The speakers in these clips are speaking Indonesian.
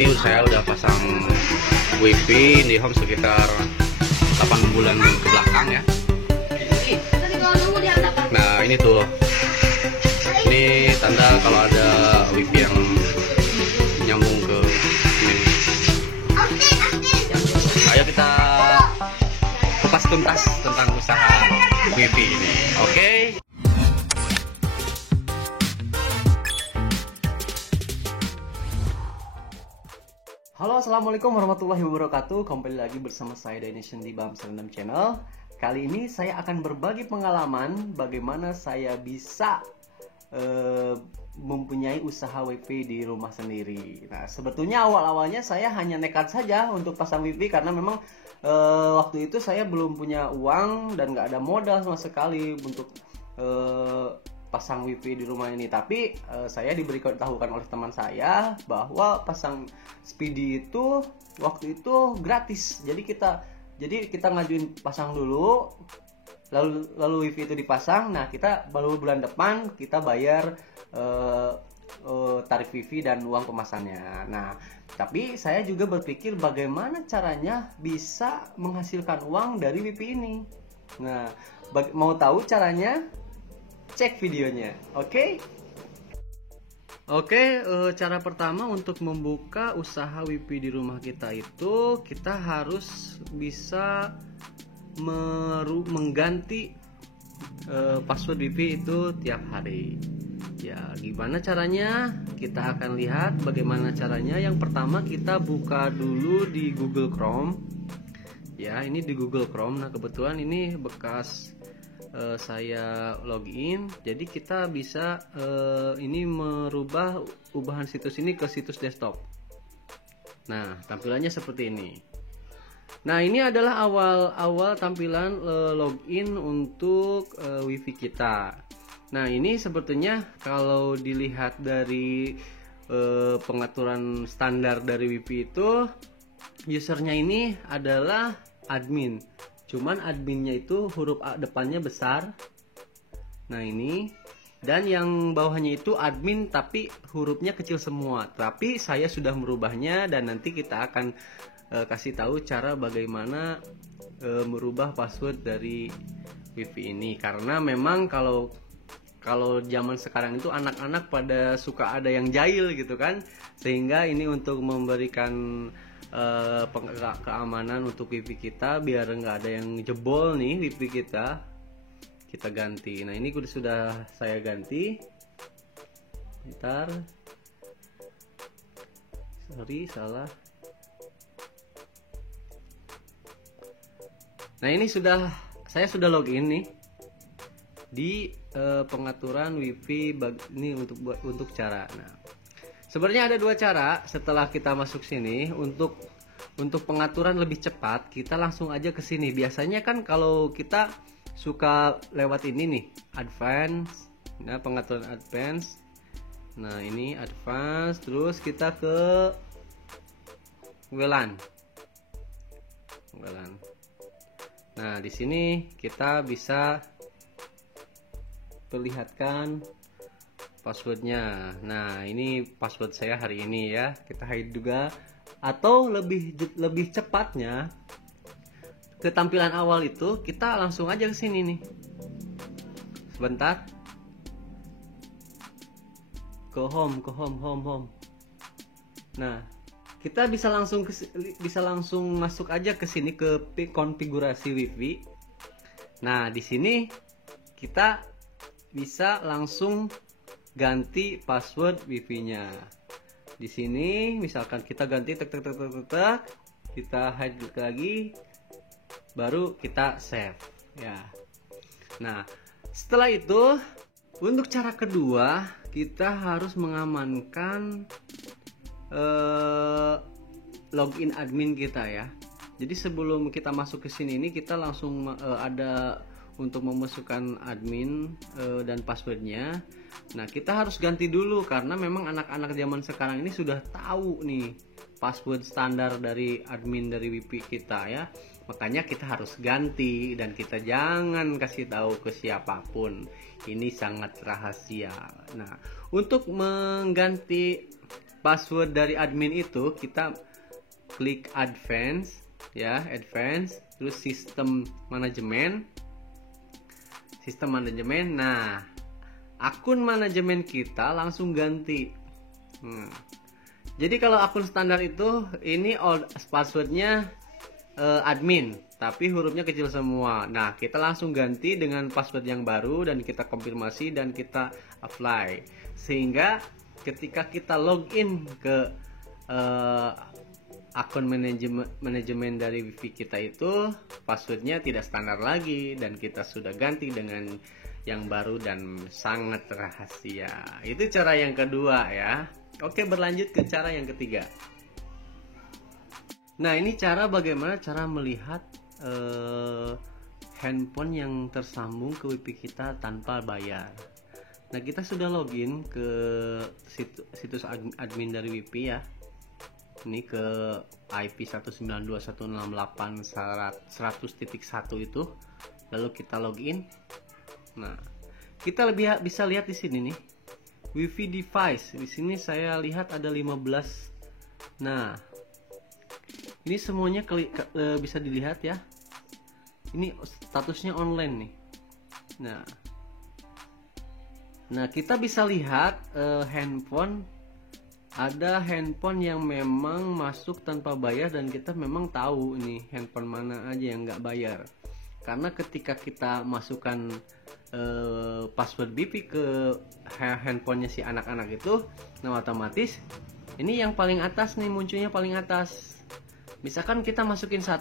ini saya udah pasang wifi di home sekitar 8 bulan ke belakang ya. Nah ini tuh, ini tanda kalau ada wifi yang nyambung ke ini. Ayo kita kupas tuntas tentang usaha wifi ini, oke? Halo, assalamualaikum warahmatullahi wabarakatuh. Kembali lagi bersama saya Daination di Bam Serendam Channel. Kali ini saya akan berbagi pengalaman bagaimana saya bisa mempunyai usaha wifi di rumah sendiri. Nah, sebetulnya awal-awalnya saya hanya nekat saja untuk pasang wifi karena memang waktu itu saya belum punya uang dan nggak ada modal sama sekali untuk pasang wifi di rumah ini. Tapi saya diberitahukan oleh teman saya bahwa pasang Speedy itu waktu itu gratis. Jadi kita ngajuin pasang dulu, lalu wifi itu dipasang. Nah, kita baru bulan depan kita bayar tarif wifi dan uang pemasannya. Nah, tapi saya juga berpikir bagaimana caranya bisa menghasilkan uang dari wifi ini. Nah, mau tahu caranya? Cek videonya, oke? Oke, cara pertama untuk membuka usaha wifi di rumah kita itu kita harus bisa mengganti password wifi itu tiap hari. Ya, gimana caranya? Kita akan lihat bagaimana caranya. Yang pertama kita buka dulu di Google Chrome. Ya, ini di Google Chrome. Nah, kebetulan ini bekas saya login, jadi kita bisa ini merubah ubahan situs ini ke situs desktop. Nah, tampilannya seperti ini. Nah, ini adalah awal tampilan login untuk wifi kita. Nah, ini sebetulnya kalau dilihat dari pengaturan standar dari wifi itu, usernya ini adalah admin. Cuman adminnya itu huruf A depannya besar. Nah, ini. Dan yang bawahnya itu admin tapi hurufnya kecil semua. Tapi saya sudah merubahnya dan nanti kita akan kasih tahu cara bagaimana merubah password dari wifi ini. Karena memang kalau zaman sekarang itu anak-anak pada suka ada yang jahil gitu kan. Sehingga ini untuk memberikan keamanan untuk wifi kita biar nggak ada yang jebol nih wifi kita ganti. Nah, ini sudah saya ganti. Bentar, sorry salah. Nah, ini saya sudah login nih di pengaturan wifi ini untuk cara. Nah, sebenarnya ada dua cara setelah kita masuk sini. Untuk pengaturan lebih cepat, kita langsung aja ke sini. Biasanya kan kalau kita suka lewat ini nih, advance. Nah, pengaturan advance. Nah, ini advance, terus kita ke WLAN. Nah, di sini kita bisa perlihatkan passwordnya. Nah, ini password saya hari ini ya. Kita hide juga. Atau lebih cepatnya, ke tampilan awal itu kita langsung aja ke sini nih. Sebentar. Ke home. Nah, kita bisa langsung masuk aja ke sini ke konfigurasi wifi. Nah, di sini kita bisa langsung ganti password wifi-nya. Di sini misalkan kita ganti kita hide lagi, baru kita save ya. Nah, setelah itu untuk cara kedua kita harus mengamankan login admin kita ya. Jadi sebelum kita masuk ke sini ini kita langsung ada untuk memasukkan admin dan passwordnya. Nah, kita harus ganti dulu karena memang anak-anak zaman sekarang ini sudah tahu nih password standar dari admin dari wifi kita ya. Makanya kita harus ganti dan kita jangan kasih tahu ke siapapun. Ini sangat rahasia. Nah, untuk mengganti password dari admin itu kita klik advance ya, advance, terus sistem manajemen. Nah, akun manajemen kita langsung ganti. Jadi kalau akun standar itu ini passwordnya admin, tapi hurufnya kecil semua. Nah, kita langsung ganti dengan password yang baru dan kita konfirmasi dan kita apply. Sehingga ketika kita login ke akun manajemen dari Wifi kita itu, passwordnya tidak standar lagi dan kita sudah ganti dengan yang baru dan sangat rahasia. Itu cara yang kedua ya. Oke, berlanjut ke cara yang ketiga. Nah, ini bagaimana cara melihat handphone yang tersambung ke Wifi kita tanpa bayar. Nah, kita sudah login ke situs admin dari Wifi ya. Ini ke IP 192.168.100.1 itu. Lalu kita login. Nah, kita lebih bisa lihat di sini nih. Wifi device. Di sini saya lihat ada 15. Nah, ini semuanya bisa dilihat ya. Ini statusnya online nih. Nah, kita bisa lihat ada handphone yang memang masuk tanpa bayar dan kita memang tahu ini handphone mana aja yang nggak bayar. Karena ketika kita masukkan password Wifi ke handphonenya si anak-anak itu, nah otomatis ini yang paling atas nih, munculnya paling atas. Misalkan kita masukin 1,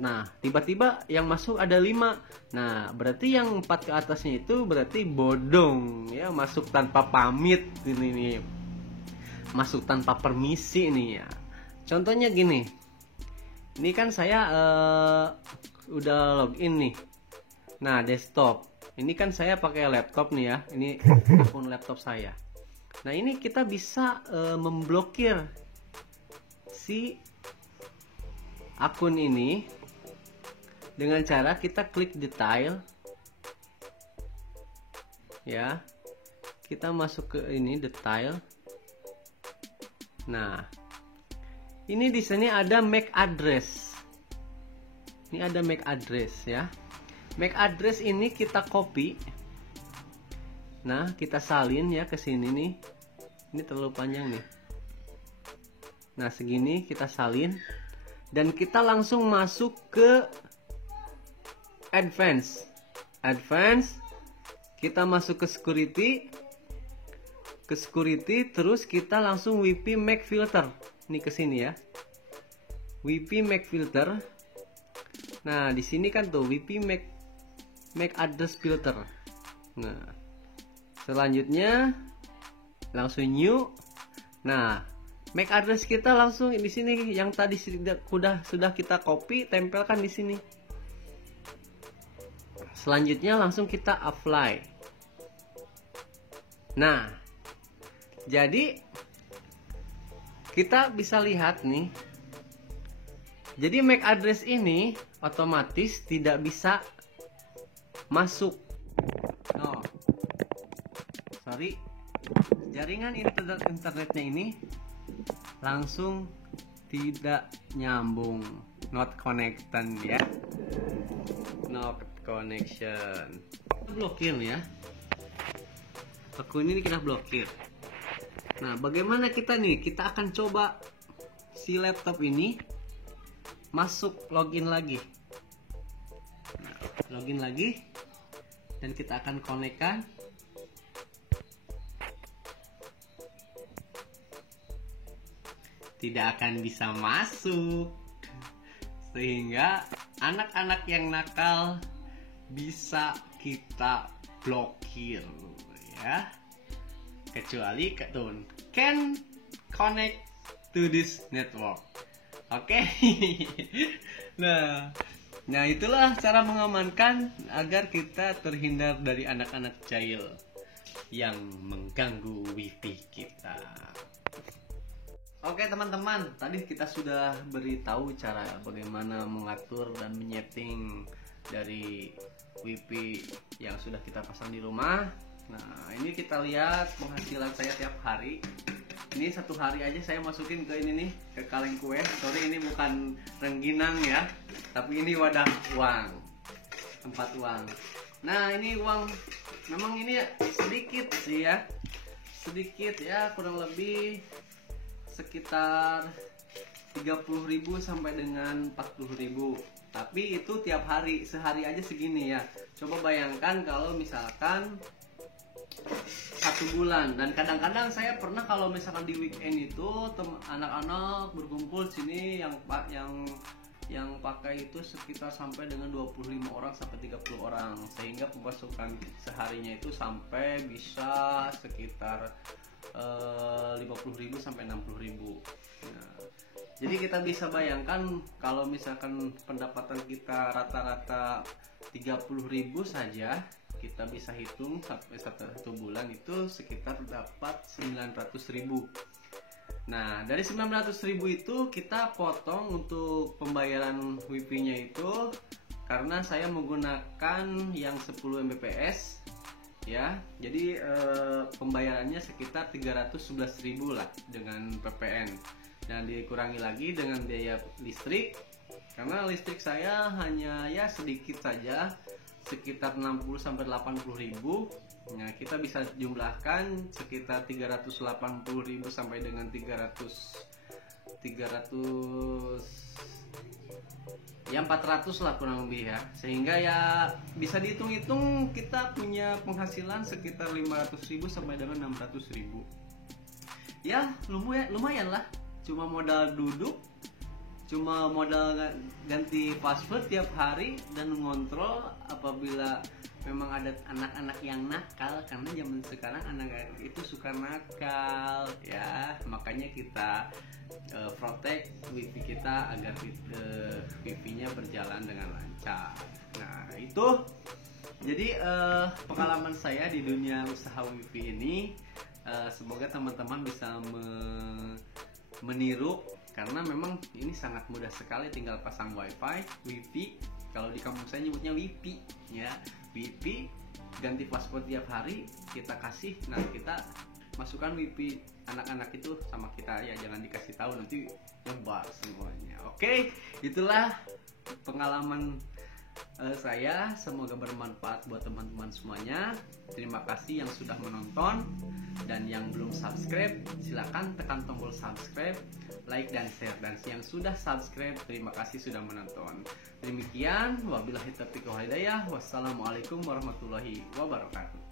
nah tiba-tiba yang masuk ada 5. Nah, berarti yang 4 ke atasnya itu berarti bodong ya, masuk tanpa pamit ini nih. Masuk tanpa permisi nih ya. Contohnya gini. Ini kan saya udah login nih. Nah, desktop. Ini kan saya pakai laptop nih ya. Ini akun laptop saya. Nah, ini kita bisa memblokir si akun ini dengan cara kita klik detail. Ya. Kita masuk ke ini detail. Nah, ini di sini ada MAC address. Ini ada MAC address ya. MAC address ini kita copy. Nah, kita salin ya ke sini nih. Ini terlalu panjang nih. Nah, segini kita salin dan kita langsung masuk ke advance. Kita masuk ke security, terus kita langsung Wifi MAC filter. Ini ke sini ya. Wifi MAC filter. Nah, di sini kan tuh Wifi MAC address filter. Nah, selanjutnya langsung new. Nah, MAC address kita langsung di sini yang tadi sudah kita copy, tempelkan di sini. Selanjutnya langsung kita apply. Nah, jadi kita bisa lihat nih. Jadi MAC address ini otomatis tidak bisa masuk. Oh, sorry. Jaringan internetnya ini langsung tidak nyambung. Not connected ya. Not connection. Blokir ya. Akun ini kita blokir. Nah, bagaimana kita nih? Kita akan coba si laptop ini masuk login lagi. Nah, login lagi dan kita akan konekkan. Tidak akan bisa masuk. Sehingga anak-anak yang nakal bisa kita blokir ya. Kecuali can connect to this network. Oke. Nah, itulah cara mengamankan agar kita terhindar dari anak-anak jahil yang mengganggu Wifi kita. Oke teman-teman, tadi kita sudah beritahu cara bagaimana mengatur dan menyeting dari Wifi yang sudah kita pasang di rumah. Nah, ini kita lihat penghasilan saya tiap hari. Ini satu hari aja saya masukin ke ini nih, ke kaleng kue. Sorry, ini bukan rengginang ya, tapi ini wadah uang, tempat uang. Nah, ini uang memang ini sedikit sih ya, sedikit ya, kurang lebih sekitar 30.000 sampai dengan 40.000. Tapi itu tiap hari, sehari aja segini ya. Coba bayangkan kalau misalkan 1 bulan. Dan kadang-kadang saya pernah kalau misalkan di weekend itu anak-anak berkumpul sini yang pakai itu sekitar sampai dengan 25 orang sampai 30 orang, sehingga pemasukan seharinya itu sampai bisa sekitar 50.000 sampai 60.000. Nah, jadi kita bisa bayangkan kalau misalkan pendapatan kita rata-rata 30.000 saja, kita bisa hitung sampai 1 bulan itu sekitar dapat 900.000. Nah, dari 900.000 itu kita potong untuk pembayaran WiFi-nya itu, karena saya menggunakan yang 10 Mbps ya. Jadi pembayarannya sekitar 311.000 lah dengan PPN. Dan dikurangi lagi dengan biaya listrik, karena listrik saya hanya ya sedikit saja, sekitar 60 sampai 80.000. Nah, kita bisa jumlahkan sekitar 380.000 sampai dengan 300 ya 400 lah kurang lebih ya. Sehingga ya bisa dihitung-hitung kita punya penghasilan sekitar 500.000 sampai dengan 600.000. Ya lumayan lah. Cuma modal duduk, cuma modal ganti password tiap hari dan ngontrol apabila memang ada anak-anak yang nakal, karena zaman sekarang anak itu suka nakal ya. Makanya kita protect wifi kita agar wifi-nya berjalan dengan lancar. Nah, itu jadi pengalaman saya di dunia usaha wifi ini. Semoga teman-teman bisa meniru, karena memang ini sangat mudah sekali, tinggal pasang wifi. Kalau di kampung saya nyebutnya wifi ya, wifi, ganti password tiap hari kita kasih. Nah, kita masukkan wifi anak-anak itu sama kita ya, jangan dikasih tahu, nanti nyebar semuanya. Oke, itulah pengalaman saya, semoga bermanfaat buat teman-teman semuanya. Terima kasih yang sudah menonton, dan yang belum subscribe silakan tekan tombol subscribe, like dan share. Dan yang sudah subscribe, terima kasih sudah menonton. Demikian, wabillahi taufiq wal hidayah. Wassalamualaikum warahmatullahi wabarakatuh.